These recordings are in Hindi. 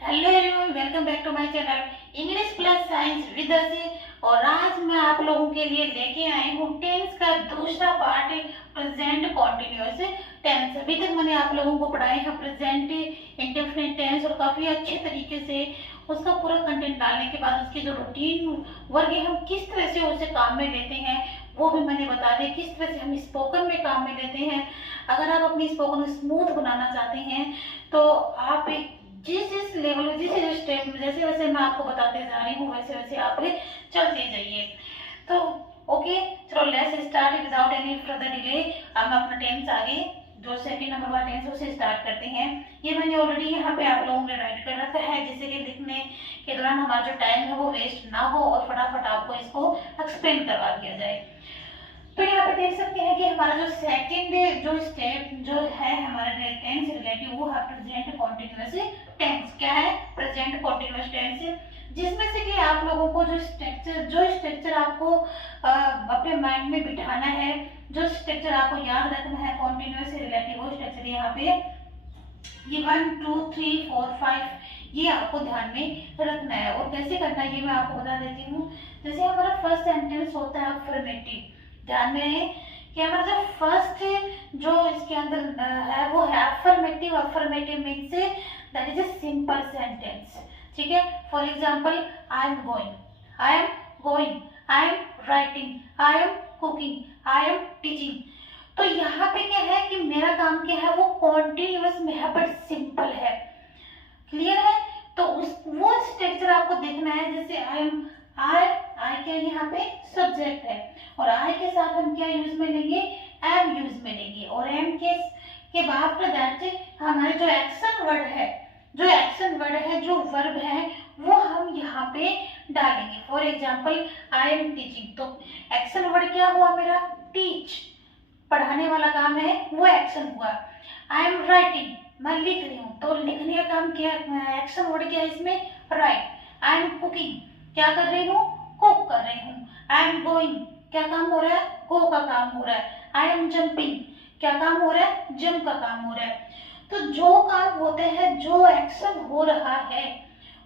Hello everyone, welcome back to my channel English plus science with असी। और आज मैं आप लोगों के लिए लेके आई हूँ टेंस का दूसरा पार्ट, प्रेजेंट कॉन्टिन्यूअस टेंस। अभी तक मैंने आप लोगों को पढ़ाया है प्रेजेंट इंडेफिनिट टेंस और काफी अच्छे तरीके से उसका पूरा कंटेंट डालने के बाद उसकी जो रूटीन वर्क है हम किस तरह से उसे काम में लेते हैं वो भी मैंने बता दिया। किस तरह से हम स्पोकन में काम में लेते हैं। अगर आप अपनी स्पोकन स्मूथ बनाना चाहते हैं तो आप एक जिस लेवल जिस स्टेप में जैसे वैसे मैं आपको बताते जा रही हूँ वैसे वैसे आप चलते जाइए। तो ओके, चलो let's start without any further delay. अब हम अपना टेंस आगे जो सेकंड नंबर वाला टेंस उसे स्टार्ट करते हैं। ये मैंने ऑलरेडी यहाँ पे आप लोगों ने राइट कर रखा है जिससे कि लिखने के दौरान हमारा जो टाइम है वो वेस्ट ना हो और फटाफट आपको इसको एक्सप्लेन करवा दिया जाए। तो यहाँ पे देख सकते हैं कि हमारा जो सेकंड जो स्टेप जो है हमारा टेंस रिलेटिव वो है प्रेजेंट कॉन्टिन्यूअस टेंस। क्या है? प्रेजेंट कॉन्टिन्यूअस टेंस, जिसमें से कि आप लोगों को जो स्ट्रक्चर आपको अपने माइंड में बिठाना है, जो स्ट्रक्चर आपको याद रखना है कॉन्टिन्यूअस रिलेटिव वो स्ट्रक्चर यहाँ पे ये 1 2 3 4 5 ये आपको ध्यान में रखना है। और कैसे करना है ये मैं आपको बता देती हूँ। जैसे हमारा फर्स्ट सेंटेंस होता है अफर्मेटिव, ध्यान में है कि हमारा जो फर्स्ट जो इसके अंदर है वो है affirmative. Affirmative means that is a simple sentence, ठीक है। For example I am going, I am going, I am writing, I am cooking, I am teaching. तो यहाँ पे क्या है कि मेरा काम क्या है वो कॉन्टिन्यूअस में है बट सिंपल है। क्लियर है? तो उस वो स्ट्रक्चर आपको देखना है। जैसे आई एम, आई क्या यहाँ पे सब्जेक्ट है और आई के साथ हम क्या यूज में लेंगे? एम यूज में लेंगे। और एम के बाद दैट हमारे जो एक्शन वर्ड है, जो वर्ब है वो हम यहाँ पे डालेंगे। For example I am teaching, तो एक्शन वर्ड क्या हुआ मेरा? टीच, पढ़ाने वाला काम है वो एक्शन हुआ। आई एम राइटिंग, मैं लिख रही हूँ, तो लिखने का काम क्या? एक्शन वर्ड क्या है इसमें? राइट। आई एम कुकिंग, क्या कर रही हूँ? कुक कर रही हूँ। आई एम गोइंग, क्या काम हो रहा है? गो का काम हो रहा है। आई एम जंपिंग, क्या काम हो रहा है? जंप का काम हो रहा है। तो जो काम होते हैं, जो एक्शन हो रहा है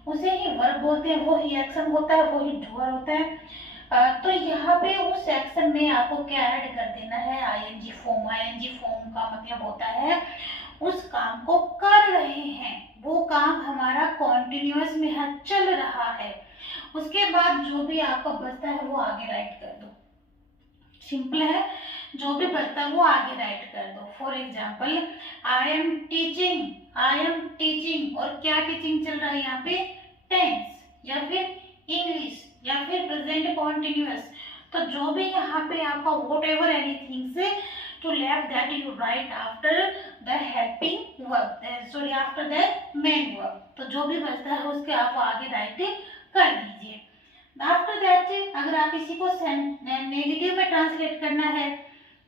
उसे ही वर्ब बोलते हैं, वो ही एक्शन होता है, वो ही डूअर होता है। तो यहाँ पे उस एक्शन में आपको क्या ऐड कर देना है? ING form. आईएनजी फॉर्म का मतलब होता है उस काम को कर रहे हैं, वो काम हमारा कॉन्टिन्यूअस में है, चल रहा है। उसके बाद जो भी आपका बचता है वो आगे राइट कर दो। सिंपल है, जो भी बचता है वो आगे राइट कर दो। For example I am teaching, I am teaching, और क्या टीचिंग चल रहा है यहाँ पे? टेंस या फिर इंग्लिश या फिर प्रेजेंट कॉन्टिन्यूअस। तो जो भी यहाँ पे आपका वॉट एवर एनीथिंग से to left that you write after the helping verb, sorry after the main verb. तो जो भी बचता है उसके आप आगे राइट कर दीजिए। आफ्टर दैट अगर आप इसी को नेगेटिव में ट्रांसलेट करना है,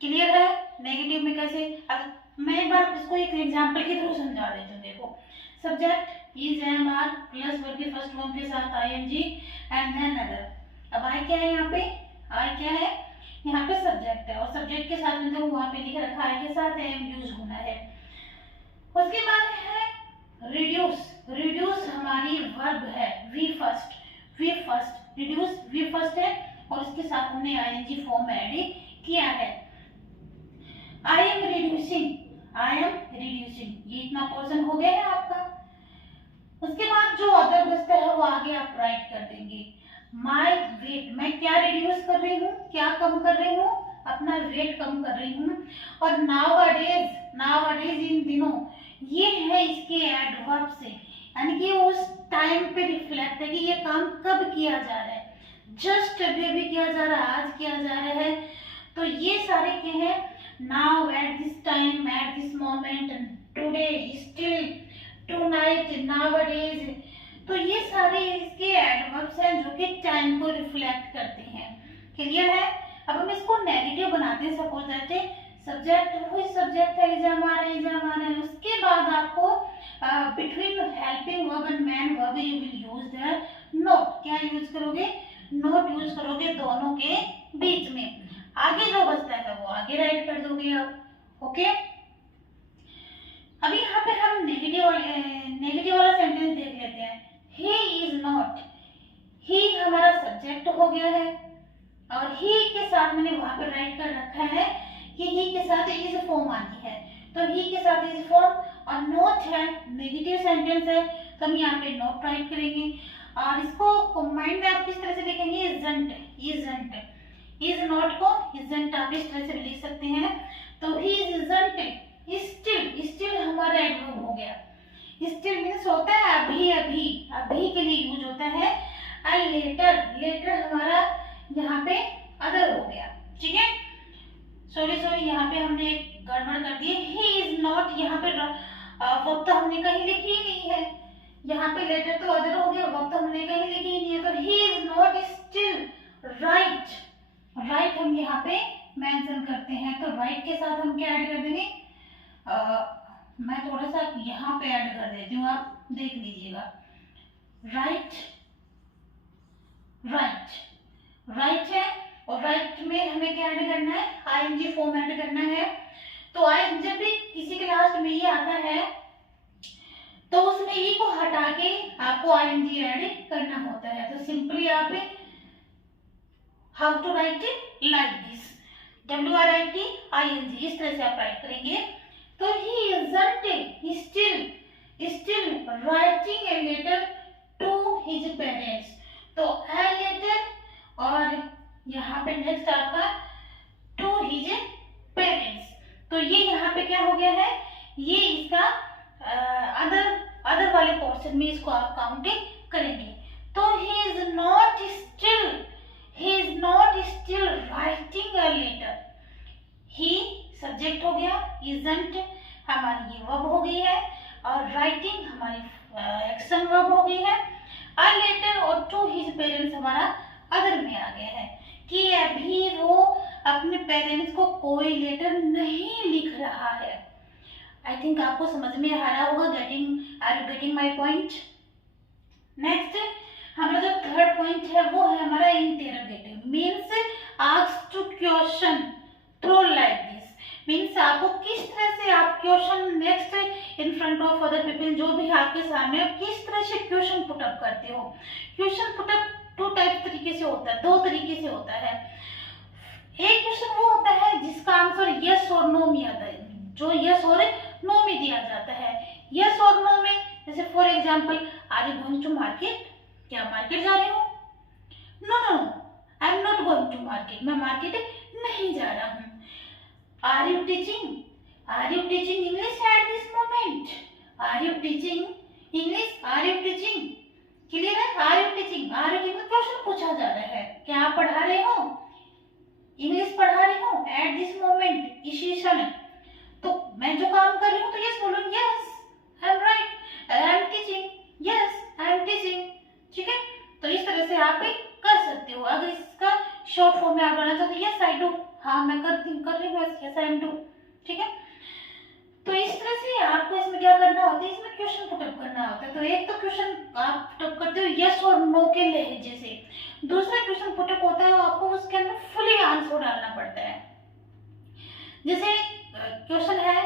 क्लियर है? नेगेटिव में कैसे? अब मैं एक बार इसको एक एग्जांपल के थ्रू समझा देती हूँ। देखो, subject is am are plus verb के फर्स्ट फॉर्म के साथ आईएनजी एंड देन अदर। अब आई क्या है यहाँ पे? आई क्या है? यहाँ पे सब्जेक्ट है और सब्जेक्ट के साथ में जो वहाँ पे लिख रखा है के साथ एम यूज होना है। उसके बाद है रिड्यूस। रिड्यूस हमारी वर्ब है, V first, V first, reduce V first है और उसके साथ हमने आईएनजी फॉर्म ऐड किया है। I am reducing, I am reducing, ये इतना पोर्शन हो गया है आपका। उसके बाद जो अदर बचता है वो आगे आप राइट कर देंगे। माई वेट, मैं क्या रिड्यूस कर रही हूँ? क्या कम कर रही हूँ? अपना वेट कम कर रही हूँ। और नाउअडेज, नाउअडेज इन दिनों, ये है इसके एडवर्ब से, यानी कि उस टाइम पे रिफ्लेक्ट है कि ये काम कब किया जा रहा है। जस्ट अभी किया जा रहा है, आज किया जा रहा है। तो ये सारे क्या है? Now, at this time, eight this moment, today, still, tonight, nowadays. तो ये सारे इसके एडवर्ब्स हैं जो कि टाइम को रिफ्लेक्ट करते हैं। क्लियर है? अब हम इसको नेगेटिव बनाते हैं। सपोज दैट सब्जेक्ट, वही सब्जेक्ट है, एग्जाम आ रहा है, एग्जाम आ रहा है। उसके बाद आपको between helping verb and man verb you will use the not. क्या यूज करोगे? नॉट यूज करोगे दोनों के बीच में। आगे जो बचता है वो आगे राइट कर दोगे आप। ओके, अभी यहाँ पे हम नेगेटिव वाला सेंटेंस देख लेते हैं। हो गया है, और ही के साथ मैंने वहां पर राइट कर रखा है कि ही के साथ इज फॉर्म आनी है, तो ही के साथ इज फॉर्म, और नॉट है नेगेटिव सेंटेंस है तो हम यहाँ पे नॉट राइट करेंगे। और इसको कंबाइंड में आप किस तरह से लिखेंगे, इजंट, इजंट, इज नॉट को इजंट आप इस तरह से भी लिख सकते हैं। तो ही इजंट स्टिल, स्टिल हमारा एडवर्ब हो गया। स्टिल मीन्स होता है अभी, अभी, अभी के लिए यूज होता है। और लेटर, लेटर हमारा यहाँ पे अदर हो गया, ठीक है। सॉरी यहाँ पे हमने एक गड़बड़ कर दी, ही इज नॉट, यहाँ पे वर्ब तो हमने कहीं लिखी ही नहीं है, यहाँ पे लेटर तो अदर हो गया, वर्ब तो हमने कहीं लिखी ही नहीं है, तो he is not still right, right हम यहाँ पे मेंशन करते हैं, तो राइट के साथ हम क्या ऐड कर देंगे, मैं थोड़ा सा यहाँ पे ऐड कर देती हूँ, आप देख लीजिएगा, राइट, राइट, राइट है, और राइट में हमें क्या ऐड करना है, आईएनजी फॉर्म ऐड करना है। तो आई जब भी किसी के लास्ट में ये आता है तो उसमें ई को हटा के आपको आईएनजी ऐड करना होता है। तो सिंपली आप how to write it like this, WRITING, इस तरह से आप राइट करेंगे। तो he isn't still writing a letter to his parents, तो ए लेटर, और यहाँ पे नेक्स्ट आपका टू हिज पेरेंट्स, तो ये यहाँ पे क्या हो गया है, ये इसका अदर वाले पोर्शन में इसको आप काउंटिंग करेंगे। तो he is not still writing a letter, he subject हो गया, इजंट हमारी ये वर्ब हो गई है, और राइटिंग हमारी एक्शन वर्ब हो गई है, अ लेटर और टू हिज पेरेंट्स हमारा अदर में आ गया है कि अभी वो अपने पेरेंट्स को कोई लेटर नहीं लिख रहा है। आई थिंक आपको समझ में आ रहा होगा, are you getting my point. Next हमारा जो थर्ड पॉइंट है वो है हमारा interrogative, means ask to question through like this, means आपको किस तरह से आप question next in front of other people, जो भी आपके सामने, किस तरह से क्वेश्चन पुटअप करते हो। क्वेश्चन पुटअप टू टाइप तरीके से होता है, दो तरीके से होता है। एक क्वेश्चन वो होता है जिसका आंसर यस और नो में आता है, जो यस और नो में दिया जाता है। यस और नो में जैसे for example, are you going to market, क्या मार्केट जा रहे हो, no no I am not going to market, मैं मार्केट नहीं जा रहा हूँ। Are you teaching English at this moment, are you teaching English, are you teaching, clear है, आर यू टीचिंग, क्वेश्चन पूछा जा रहा है, क्या आप पढ़ा रहे हो, इंग्लिश पढ़ा रहे हो एट दिस मोमेंट, इसी समय, तो मैं जो काम कर रही हूँ तो यस बोलो, yes I am right, I am teaching, yes I am teaching, ठीक है। तो इस तरह से आप कर सकते हो। अगर इसका शॉर्ट फॉर्म में आप बोलना चाहते हो यस आई डू, हाँ मैं कर रही हूँ, यस आई एम डू, ठीक है। तो इस तरह से आपको इसमें क्या करना होता है, इसमें क्वेश्चन पुटअप करना होता है। तो एक तो क्वेश्चन आप पुटअप करते हो यस और नो के लहजे से, दूसरा क्वेश्चन पुटअप होता है आपको उसके अंदर फुली आंसर डालना पड़ता है। जैसे क्वेश्चन है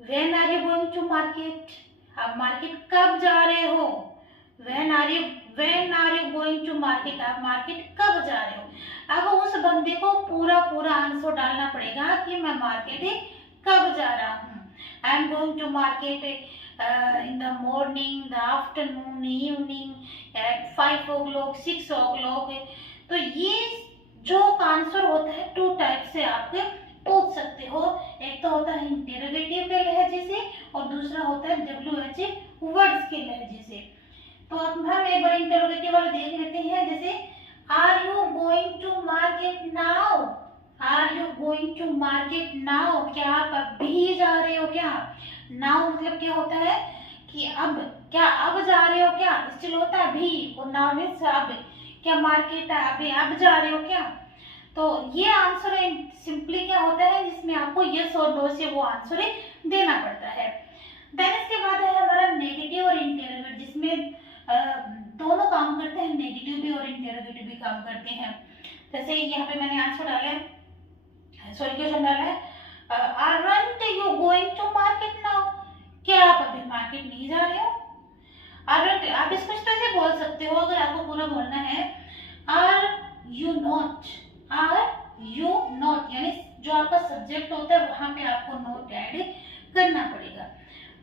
when are you going to market, आप मार्केट कब जा रहे हो, when are you going to market, आप मार्केट कब जा रहे हो। अब उस बंदे को पूरा आंसर डालना पड़ेगा कि मैं मार्केट कब जा रहा हूँ। I am going to market in the morning, the afternoon, evening, at 5 o'clock, 6 o'clock। तो ये जो आंसर होता है टू टाइप से आप पूछ सकते हो। एक तो होता है इंटेरोगेटिव के लहजे से और दूसरा होता है WH वर्ड्स के लहजे से। तो अब हम एक बार इंटेरोगेटिव वाला देख लेते हैं। जैसे are you going to market now, are you going to market now, क्या आप अभी जा रहे हो क्या। नाउ मतलब क्या होता है कि अब, क्या अब जा रहे हो क्या, स्टिल होता है अभी, और नाउ मीन्स अब, क्या मार्केट अभी अब जा रहे हो क्या। तो ये आंसर सिंपली क्या होता है जिसमें आपको यस और नो से वो आंसर देना पड़ता है। देन इसके बाद है हमारा नेगेटिव और इंटेरोगेटिव, जिसमें दोनों काम करते हैं, नेगेटिव भी और इंटेरोगेटिव भी काम करते हैं। जैसे यहाँ पे मैंने आंसर डाला है, सॉरी क्वेश्चन डाला है, aren't you going to market now, क्या आप अभी मार्केट नहीं जा रहे हो। आरंट आप इसको इस तरह से बोल सकते हो, अगर आपको पूरा बोलना है, आर करना पड़ेगा।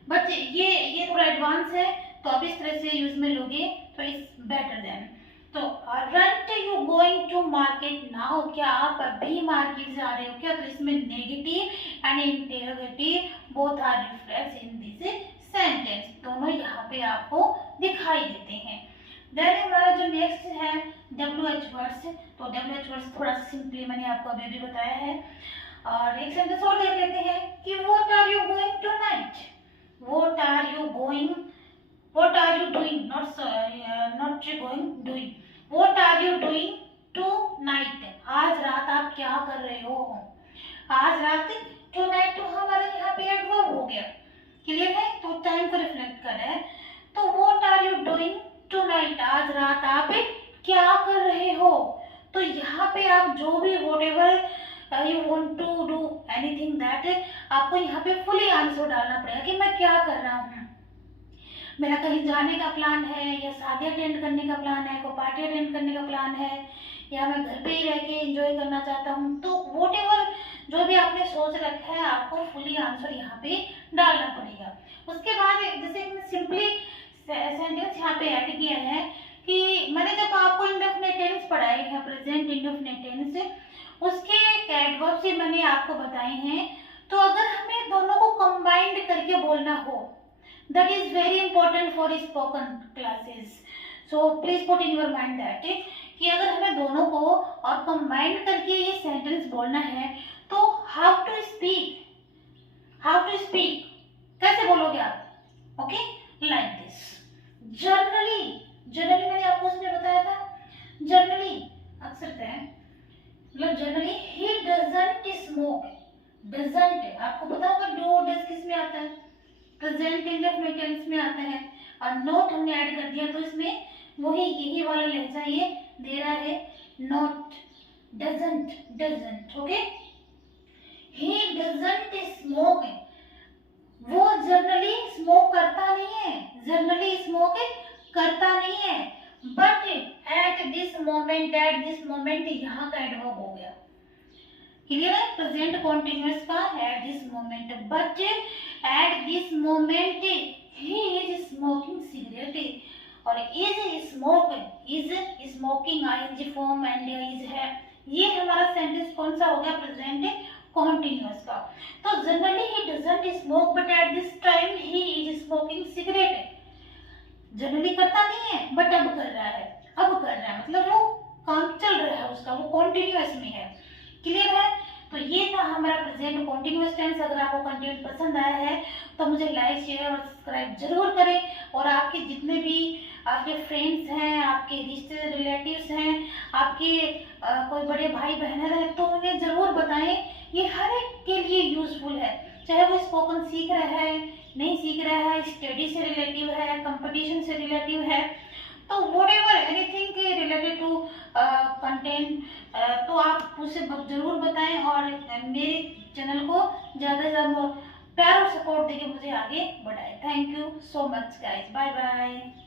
बट ये थोड़ा एडवांस है, तो आप इस तरह से यूज में लोगे तो इट्स बेटर देन। तो aren't you going to market now, क्या आप अभी मार्केट जा रहे हो क्या? तो इसमें negative and interrogative both are reflect in this sentence, दोनों यहाँ पे आपको दिखाई देते हैं। देन हमारा जो नेक्स्ट है WH वर्ड्स, तो WH वर्ड्स थोड़ा सा सिंपली मैंने आपको अभी भी बताया है। और एक सेंटेंस और देख लेते हैं कि what are you going tonight, what are you going, what are you doing, not going doing, what are you doing tonight, आज रात आप क्या कर रहे हो? आज रात tonight तो हमारे यहाँ पे एडवर्ब हो गया, क्लियर है, तो टाइम को रिफ्लेक्ट कर रहा है। तो what are you doing tonight, आज रात आप क्या कर रहे हो? तो यहाँ पे आप जो भी whatever you want to do anything that, आपको यहाँ पे फुली आंसर डालना पड़ेगा कि मैं क्या कर रहा हूँ। मेरा कहीं जाने का प्लान है, या शादी अटेंड करने का प्लान है, कोई पार्टी अटेंड करने का प्लान है, या मैं घर पे ही रह के एंजॉय करना चाहता हूँ। तो व्हाटएवर जो भी आपने सोच रखा है, आपको फुली आंसर यहाँ पे डालना पड़ेगा। उसके बाद जैसे सिंपली सेंटेंस यहाँ पे ऐड किया है कि मैंने जब आपको इंडेफिनिट टेंस पढ़ाए हैं, प्रेजेंट इंडेफिनिट टेंस, उसके एडवर्ब से मैंने आपको बताए हैं। तो अगर हमें दोनों को कंबाइंड करके बोलना हो, that is very important for spoken classes, so please put in your mind that कि अगर हमें दोनों को और कंबाइन करके ये सेंटेंस बोलना है, तो how to speak कैसे बोलोगे आप? ओके, like this, जनरली मैंने आपको उसमें बताया था, जनरली अक्सर मतलब generally he doesn't smoke, doesn't आपको पता होगा do does किस में आता है? प्रेजेंट इंडेफिनिट टेंस में आता है। और नॉट हमने ऐड कर दिया, तो इसमें वही यही वाला लहजा ये दे रहा है, not, doesn't, okay. He doesn't smoke, वो जनरली स्मोक करता नहीं है, जनरली स्मोक करता नहीं है। बट एट दिस मोमेंट यहाँ का एडवर्ब हो गया, क्लियर है, प्रेजेंट कॉन्टिन्यूअस का at this moment. But at this moment he is smoking cigarette, और is smoking ING form and is है, ये हमारा सेंटेंस कौन सा हो गया? प्रेजेंट कॉन्टिन्यूअस का। तो generally he doesn't smoke but at this time he is smoking cigarette, generally करता नहीं है बट अब कर रहा है, मतलब वो काम चल रहा है उसका, वो कॉन्टिन्यूअस में है, क्लियर है। तो ये था हमारा प्रेजेंट कॉन्टिन्यूअस टेंस। अगर आपको कंटेंट पसंद आया है तो मुझे लाइक, शेयर और सब्सक्राइब जरूर करें, और आपके जितने भी आपके फ्रेंड्स हैं, आपके रिश्ते रिलेटिव्स हैं, आपके कोई बड़े भाई बहन हैं, तो उन्हें जरूर बताएं। ये हर एक के लिए यूजफुल है, चाहे वो स्पोकन सीख रहा है, नहीं सीख रहा है, स्टडी से रिलेटिव है, कंपटीशन से रिलेटिव है, तो व्हाटएवर एनीथिंग के रिलेटेड टू कंटेंट, तो आप उसे जरूर बताएं, और मेरे चैनल को ज़्यादा से ज़्यादा प्यार और सपोर्ट देके मुझे आगे बढ़ाएं। Thank you so much guys, bye bye.